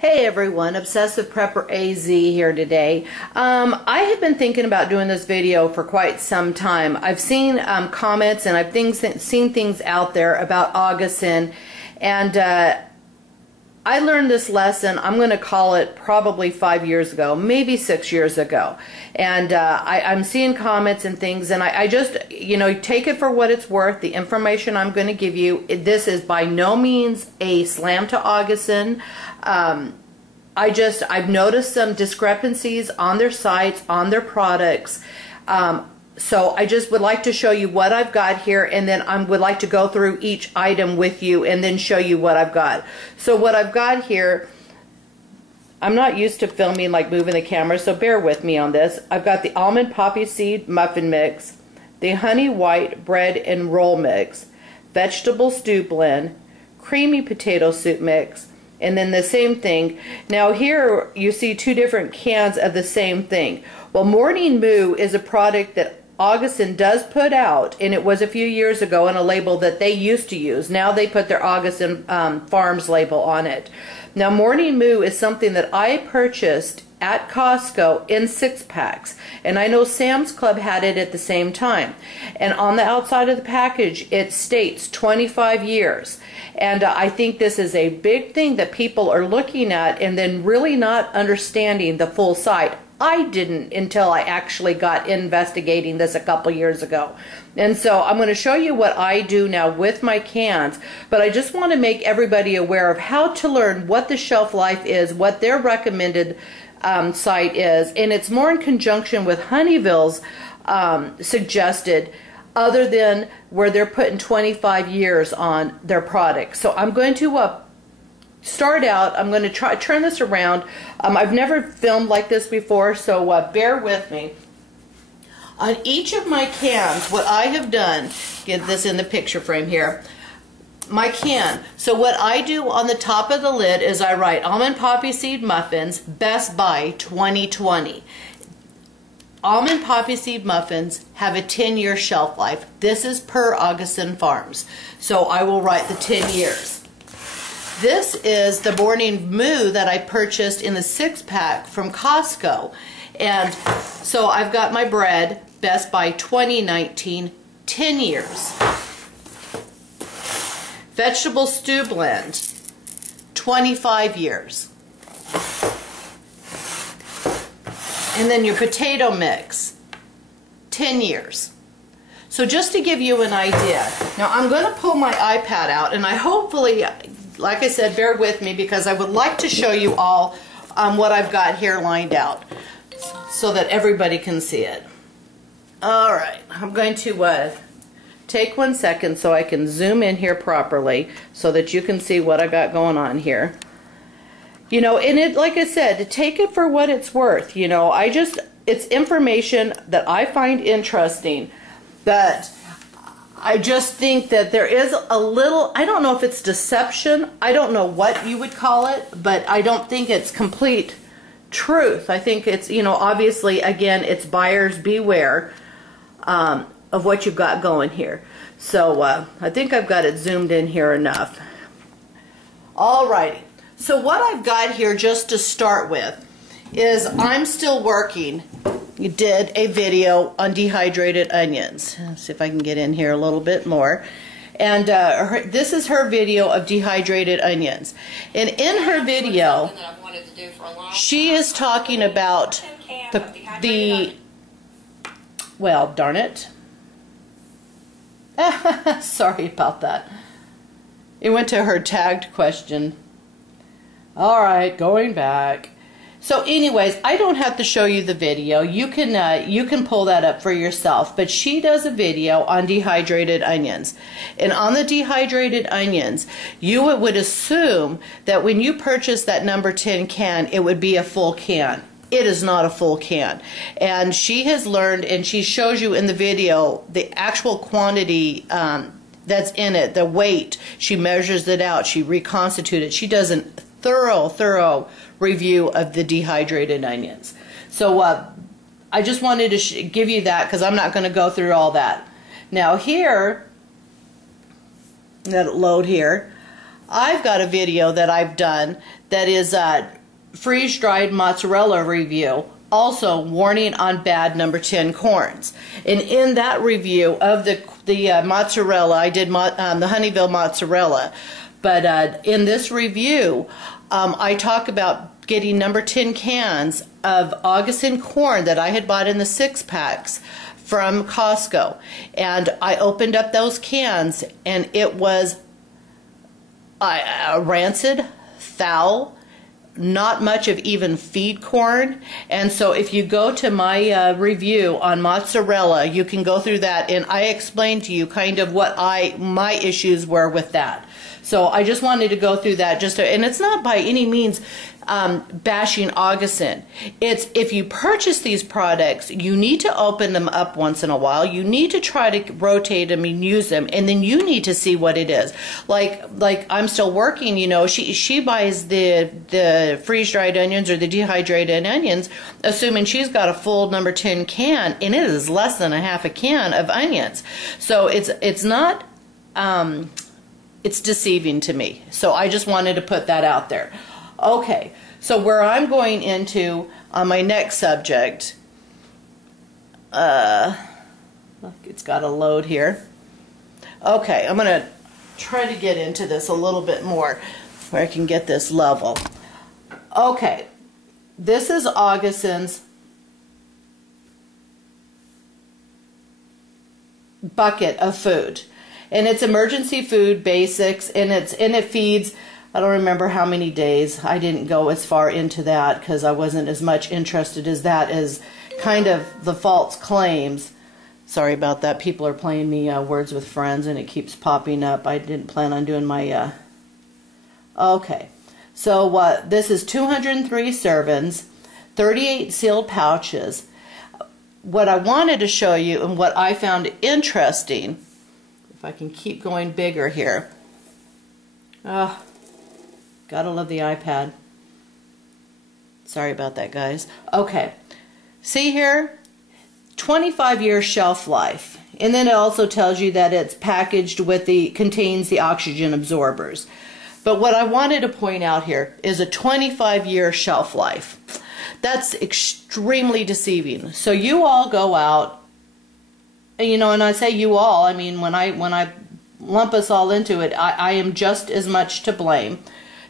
Hey everyone, Obsessive Prepper AZ here today. I have been thinking about doing this video for quite some time. I've seen comments and I've seen things out there about Augeson, and I learned this lesson, I'm going to call it probably 5 years ago, maybe 6 years ago. And I'm seeing comments and things, and I just, take it for what it's worth. The information I'm going to give you, this is by no means a slam to Augeson. I've noticed some discrepancies on their sites, on their products. So I just would like to show you what I've got here, and then I would like to go through each item with you and then show you what I've got. So what I've got here, I'm not used to filming like moving the camera, so bear with me on this. I've got the almond poppy seed muffin mix, the honey white bread and roll mix, vegetable stew blend, creamy potato soup mix, and then the same thing. Now here you see two different cans of the same thing. Well, Morning Moo is a product that Augeson does put out, and it was a few years ago on a label that they used to use. Now they put their Augeson Farms label on it. Now Morning Moo is something that I purchased at Costco in 6-packs, and I know Sam's Club had it at the same time. And on the outside of the package it states 25 years. And I think this is a big thing that people are looking at and then really not understanding the full site. I didn't until I actually got investigating this a couple years ago. And so I'm going to show you what I do now with my cans, but I just want to make everybody aware of how to learn what the shelf life is, what their recommended site is, and it's more in conjunction with Honeyville's suggested, other than where they're putting 25 years on their product. So I'm going to start out, I'm going to turn this around. I've never filmed like this before, so bear with me. On each of my cans, what I have done, get this in the picture frame here, my can. So what I do on the top of the lid is I write Almond Poppy Seed Muffins, Best Buy 2020. Almond Poppy Seed Muffins have a 10-year shelf life. This is per Augeson Farms. So I will write the 10 years. This is the Morning Moo that I purchased in the 6-pack from Costco. And so I've got my bread, Best Buy 2019, 10 years. Vegetable stew blend, 25 years. And then your potato mix, 10 years. So just to give you an idea, now I'm going to pull my iPad out, and I hopefully, like I said, bear with me because I would like to show you all what I've got here lined out so that everybody can see it. All right, I'm going to take 1 second so I can zoom in here properly so that you can see what I got going on here. And it, like I said, to take it for what it's worth. It's information that I find interesting, but I just think that there is a little, I don't know if it's deception, I don't know what you would call it, but I don't think it's complete truth. I think it's, obviously, again, it's buyers beware of what you've got going here. So I think I've got it zoomed in here enough. Alrighty, so what I've got here just to start with is I'm still working. You did a video on dehydrated onions. Let's see if I can get in here a little bit more. And this is her video of dehydrated onions. And in her video, she is talking about well, darn it. Sorry about that. It went to her tagged question. All right, going back. So anyways, I don't have to show you the video. You can pull that up for yourself. But she does a video on dehydrated onions. And on the dehydrated onions, you would assume that when you purchase that number 10 can, it would be a full can. It is not a full can. And she has learned, and she shows you in the video, the actual quantity that's in it, the weight. She measures it out. She reconstitutes it. She does a thorough review of the dehydrated onions. So I just wanted to give you that because I'm not going to go through all that. Now here, let it load here, I've got a video that I've done that is a freeze-dried mozzarella review, also warning on bad number 10 corns. And in that review of the mozzarella, I did the Honeyville mozzarella, but in this review, I talk about getting number 10 cans of Augeson corn that I had bought in the 6-packs from Costco. And I opened up those cans, and it was rancid, foul, not much of even feed corn. And so if you go to my review on mozzarella, you can go through that, and I explained to you kind of what my issues were with that. So I just wanted to go through that and it's not by any means bashing Augeson. It's if you purchase these products, you need to open them up once in a while. You need to try to rotate them and use them, and then you need to see what it is. Like I'm still working, you know, she buys the freeze-dried onions or the dehydrated onions, assuming she's got a full number 10 can, and it is less than a half a can of onions. So it's not it's deceiving to me. So I just wanted to put that out there. Okay, so where I'm going into on my next subject, it's got a load here. Okay, I'm going to try to get into this a little bit more where I can get this level. Okay, this is Augeson's bucket of food. And it's emergency food basics, and it feeds, I don't remember how many days. I didn't go as far into that because I wasn't as much interested as that as kind of the false claims. Sorry about that. People are playing me Words with Friends, and it keeps popping up. I didn't plan on doing my... Okay. So this is 203 servings, 38 sealed pouches. What I wanted to show you and what I found interesting... If I can keep going bigger here. Gotta love the iPad. Sorry about that, guys. Okay. See here? 25-year shelf life. And then it also tells you that it's packaged with contains the oxygen absorbers. But what I wanted to point out here is a 25-year shelf life. That's extremely deceiving. So you all go out, you know, and I say you all, I mean, when I lump us all into it, I am just as much to blame.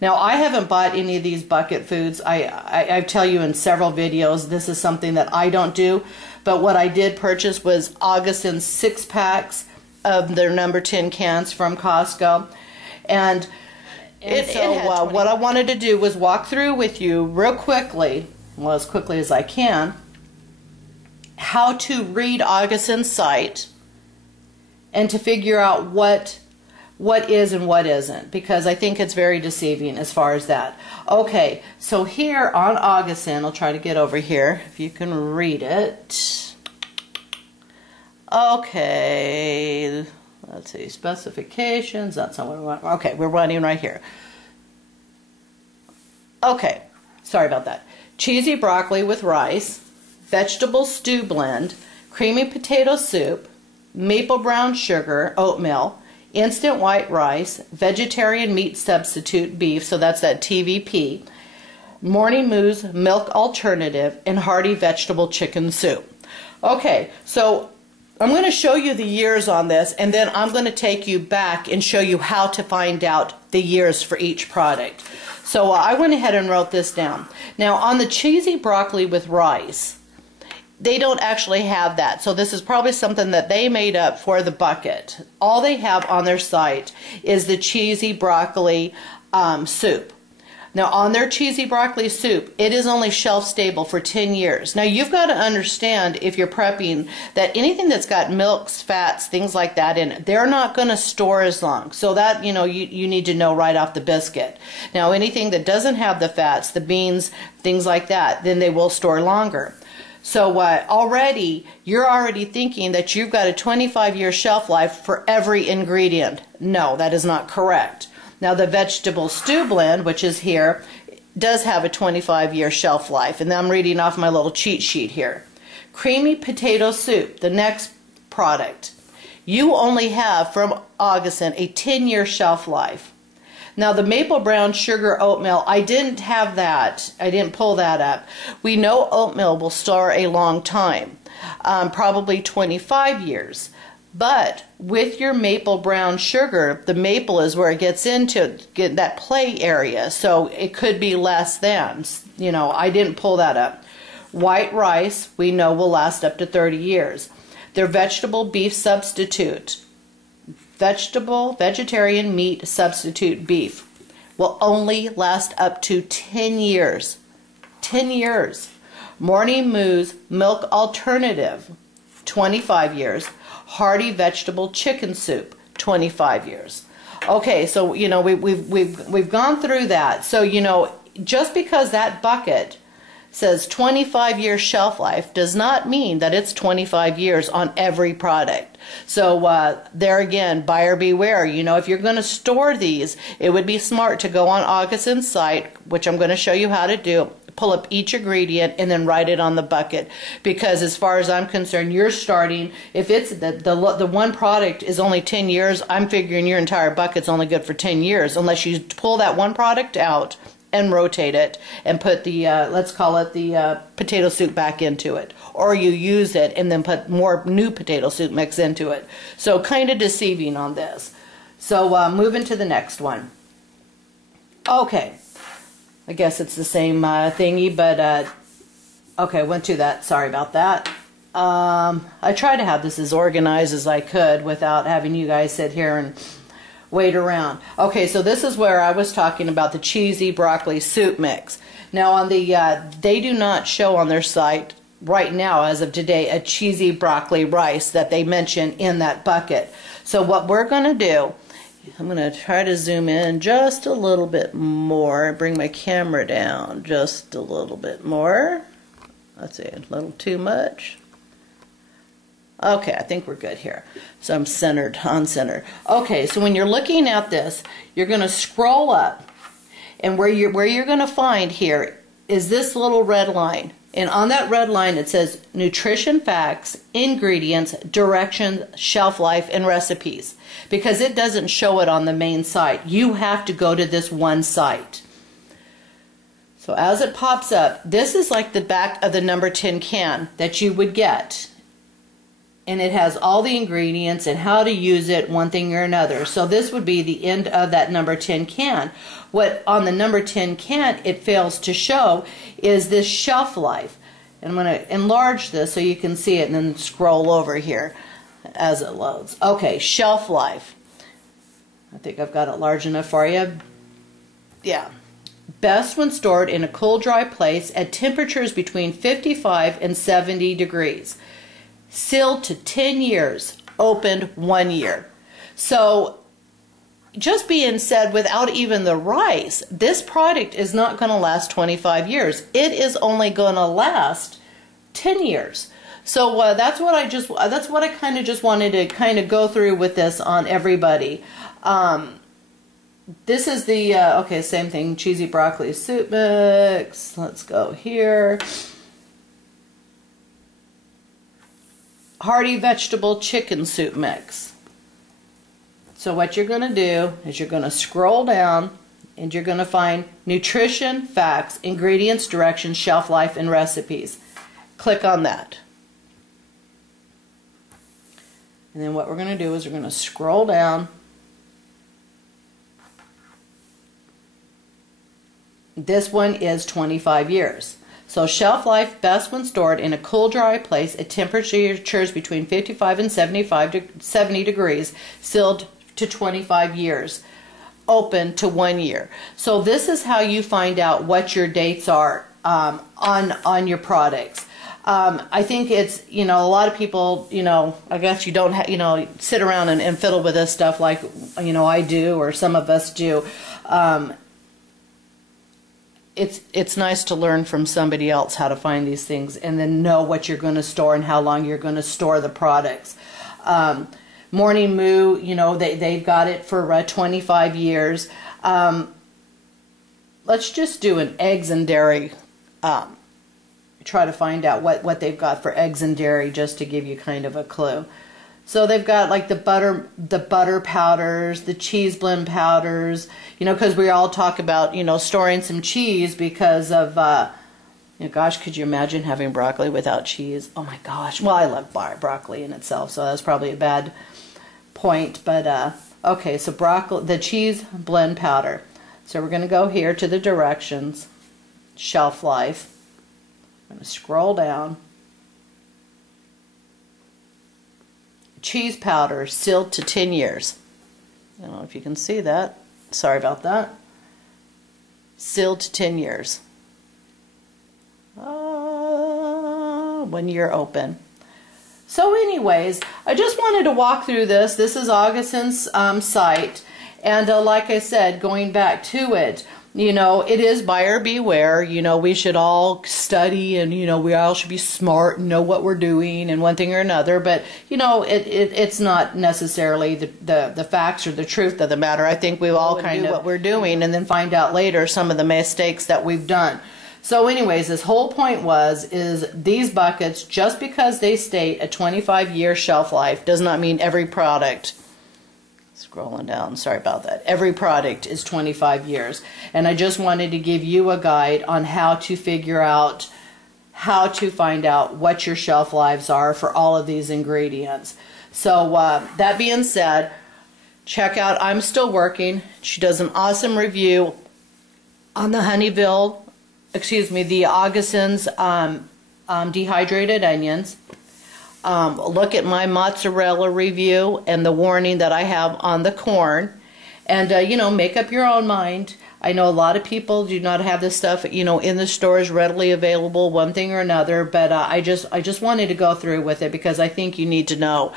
Now, I haven't bought any of these bucket foods. I tell you in several videos, this is something that I don't do. But what I did purchase was Augeson's 6-packs of their number 10 cans from Costco. And what I wanted to do was walk through with you real quickly, well, as quickly as I can, how to read Augeson's site and to figure out what is and what isn't, because I think it's very deceiving as far as that. Okay, so here on Augeson, I'll try to get over here if you can read it. Okay, let's see, specifications, that's not what we want. Okay, we're running right here. Okay, sorry about that. Cheesy broccoli with rice, vegetable stew blend, creamy potato soup, maple brown sugar, oatmeal, instant white rice, vegetarian meat substitute beef, so that's that TVP, morning moose milk alternative, and hearty vegetable chicken soup. Okay, so I'm going to show you the years on this, and then I'm going to take you back and show you how to find out the years for each product. So I went ahead and wrote this down. Now on the cheesy broccoli with rice, they don't actually have that. So this is probably something that they made up for the bucket. All they have on their site is the cheesy broccoli soup. Now on their cheesy broccoli soup, it is only shelf stable for 10 years. Now you've got to understand, if you're prepping, that anything that's got milks, fats, things like that in it, they're not going to store as long. So that, you know, you need to know right off the biscuit. Now anything that doesn't have the fats, the beans, things like that, then they will store longer. So you're already thinking that you've got a 25-year shelf life for every ingredient. No, that is not correct. Now the vegetable stew blend, which is here, does have a 25-year shelf life. And I'm reading off my little cheat sheet here. Creamy potato soup, the next product. You only have from Augeson a 10-year shelf life. Now the maple brown sugar oatmeal, I didn't have that. I didn't pull that up. We know oatmeal will store a long time, probably 25 years. But with your maple brown sugar, the maple is where it gets into that play area. So it could be less than, you know, I didn't pull that up. White rice, we know will last up to 30 years. Their vegetable beef substitute, vegetarian meat substitute beef will only last up to 10 years. 10 years. Morning Moo's milk alternative, 25 years. Hearty vegetable chicken soup, 25 years. Okay, so you know we've gone through that. So you know, just because that bucket says 25-year shelf life does not mean that it's 25 years on every product. So there again, buyer beware. You know, if you're going to store these, it would be smart to go on Augeson's site, which I'm going to show you how to do. Pull up each ingredient and then write it on the bucket, because as far as I'm concerned, you're starting, if it's the one product is only 10 years, I'm figuring your entire bucket's only good for 10 years unless you pull that one product out and rotate it and put the let's call it the potato soup back into it, or you use it and then put more new potato soup mix into it. So kind of deceiving on this. So moving to the next one. Okay, I guess it's the same thingy, but okay, went to that. Sorry about that. I tried to have this as organized as I could without having you guys sit here and wait around. Okay, so this is where I was talking about the cheesy broccoli soup mix. Now on the, they do not show on their site right now, as of today, a cheesy broccoli rice that they mention in that bucket. So what we're going to do, I'm going to try to zoom in just a little bit more, bring my camera down just a little bit more. Let's see, a little too much. Okay, I think we're good here. So I'm centered, on center. Okay, so when you're looking at this, you're going to scroll up, and where you're going to find here is this little red line. And on that red line it says nutrition facts, ingredients, directions, shelf life, and recipes. Because it doesn't show it on the main site. You have to go to this one site. So as it pops up, this is like the back of the number 10 can that you would get. And it has all the ingredients and how to use it, one thing or another. So this would be the end of that number 10 can. What on the number 10 can it fails to show is this shelf life. And I'm going to enlarge this so you can see it and then scroll over here as it loads. Okay, shelf life. I think I've got it large enough for you. Yeah. Best when stored in a cool, dry place at temperatures between 55 and 70 degrees. Sealed to 10 years, opened 1 year. So just being said, without even the rice, this product is not going to last 25 years. It is only going to last 10 years. So that's what I kind of just wanted to kind of go through with this on everybody. This is the okay, same thing, cheesy broccoli soup mix. Let's go here. Hearty vegetable chicken soup mix. So what you're going to do is you're going to scroll down and you're going to find nutrition, facts, ingredients, directions, shelf life, and recipes. Click on that. And then what we're going to do is we're going to scroll down. This one is 25 years. So shelf life, best when stored in a cool, dry place at temperatures between 55 and 70 degrees, sealed to 25 years, open to 1 year. So this is how you find out what your dates are on your products. I think it's, you know, a lot of people, you know, I guess you don't, you know, sit around and fiddle with this stuff like, you know, I do, or some of us do. It's nice to learn from somebody else how to find these things and then know what you're going to store and how long you're going to store the products. Morning Moo, you know, they've got it for 25 years. Let's just do an eggs and dairy. Try to find out what they've got for eggs and dairy just to give you kind of a clue. So they've got like the butter powders, the cheese blend powders, you know, because we all talk about, you know, storing some cheese because of, you know, gosh, could you imagine having broccoli without cheese? Oh my gosh. Well, I love broccoli in itself, so that's probably a bad point. But, okay, so broccoli, the cheese blend powder. So we're going to go here to the directions, shelf life. I'm going to scroll down. Cheese powder, sealed to 10 years. I don't know if you can see that. Sorry about that. Sealed to 10 years. 1 year open. So anyways, I just wanted to walk through this. This is Augeson's site. And like I said, going back to it, you know, it is buyer beware. You know, we should all study and, you know, we all should be smart and know what we're doing and one thing or another. But, you know, it's not necessarily the facts or the truth of the matter. I think we all kind of do what we're doing and then find out later some of the mistakes that we've done. So anyways, this whole point is these buckets, just because they state a 25-year shelf life, does not mean every product, scrolling down, sorry about that, every product is 25 years. And I just wanted to give you a guide on how to figure out, how to find out what your shelf lives are for all of these ingredients. So that being said, check out I'm Still Working. She does an awesome review on the the Augeson's dehydrated onions. Look at my mozzarella review and the warning that I have on the corn. And, you know, make up your own mind. I know a lot of people do not have this stuff, you know, in the stores readily available, one thing or another. But I just wanted to go through with it because I think you need to know.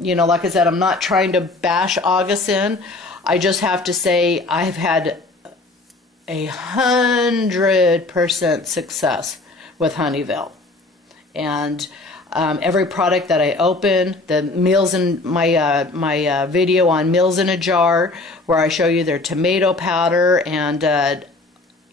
You know, like I said, I'm not trying to bash Augeson. I just have to say I've had 100% success with Honeyville. And every product that I open, the meals in my video on meals in a jar, where I show you their tomato powder, and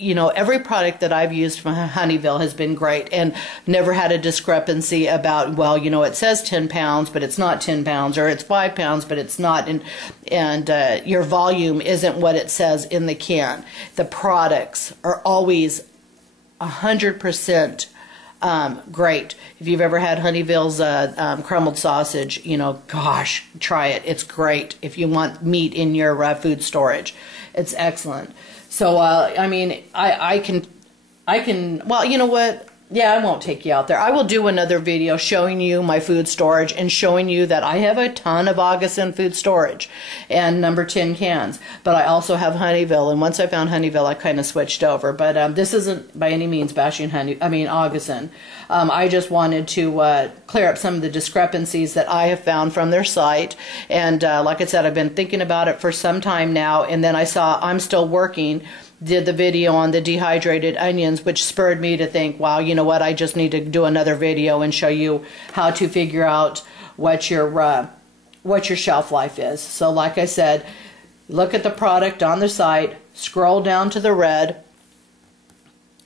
you know, every product that I've used from Honeyville has been great, and never had a discrepancy about, well, you know, it says 10 pounds, but it's not 10 pounds, or it's 5 pounds, but it's not, and your volume isn't what it says in the can. The products are always 100% great. If you've ever had Honeyville's crumbled sausage, you know, gosh, try it. It's great if you want meat in your food storage. It's excellent. So, I mean, I can, well, you know what? Yeah, I won't take you out there. I will do another video showing you my food storage and showing you that I have a ton of Augeson food storage and number 10 cans. But I also have Honeyville, and once I found Honeyville, I kind of switched over. But this isn't by any means bashing Augeson. I just wanted to clear up some of the discrepancies that I have found from their site. And like I said, I've been thinking about it for some time now, and then I saw I'm Still Working did the video on the dehydrated onions, which spurred me to think, wow, you know what, I just need to do another video and show you how to figure out what your shelf life is. So like I said, look at the product on the site, scroll down to the red,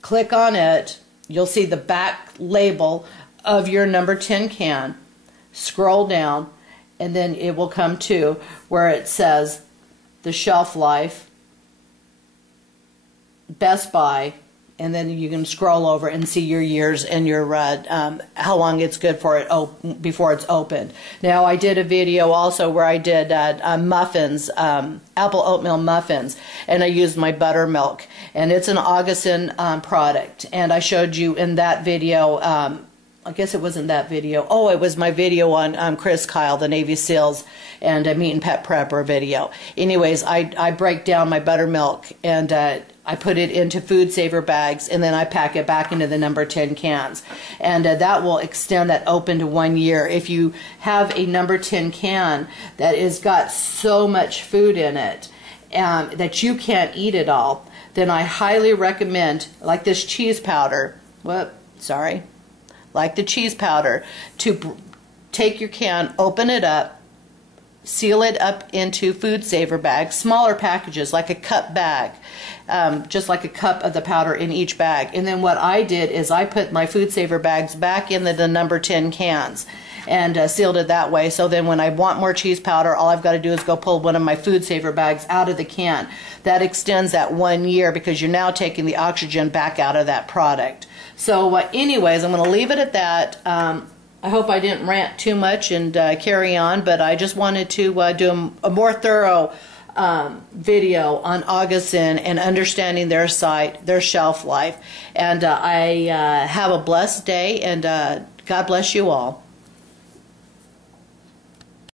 click on it, you'll see the back label of your number 10 can, scroll down, and then it will come to where it says the shelf life, Best Buy, and then you can scroll over and see your years and your how long it's good for it before it's opened. Now, I did a video also where I did muffins, apple oatmeal muffins, and I used my buttermilk, and it's an Augeson product, and I showed you in that video. I guess it wasn't that video. Oh, it was my video on Chris Kyle, the Navy SEALs, and a meat and pet prepper video. Anyways, I break down my buttermilk, and I put it into FoodSaver bags, and then I pack it back into the number 10 cans. And that will extend that open to 1 year. If you have a number 10 can that has got so much food in it that you can't eat it all, then I highly recommend, like this cheese powder, like the cheese powder, to take your can, open it up, seal it up into FoodSaver bags, smaller packages, like a cup bag, just like a cup of the powder in each bag. And then what I did is I put my FoodSaver bags back in the number 10 cans and sealed it that way. So then when I want more cheese powder, all I've got to do is go pull one of my FoodSaver bags out of the can. That extends that 1 year because you're now taking the oxygen back out of that product. So anyways, I'm going to leave it at that. I hope I didn't rant too much and carry on, but I just wanted to do a more thorough video on Augeson and understanding their site, their shelf life. And I have a blessed day, and God bless you all.